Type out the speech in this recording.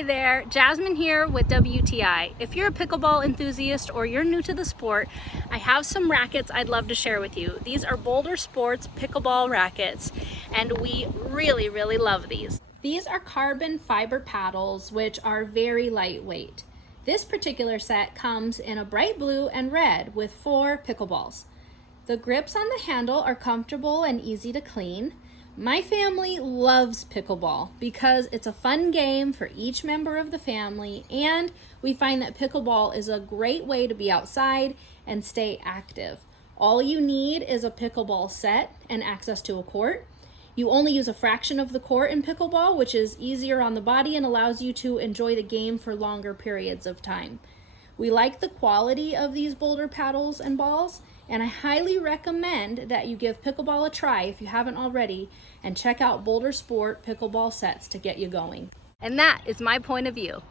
Hey there, Jasmine here with WTI. If you're a pickleball enthusiast or you're new to the sport, I have some rackets I'd love to share with you. These are Boulder Sports pickleball rackets, and we really love these. These are carbon fiber paddles, which are very lightweight. This particular set comes in a bright blue and red with 4 pickleballs. The grips on the handle are comfortable and easy to clean. My family loves pickleball because it's a fun game for each member of the family, and we find that pickleball is a great way to be outside and stay active. All you need is a pickleball set and access to a court. You only use a fraction of the court in pickleball, which is easier on the body and allows you to enjoy the game for longer periods of time. We like the quality of these Boulder paddles and balls, and I highly recommend that you give pickleball a try if you haven't already, and check out Boulder Sport pickleball sets to get you going. And that is my point of view.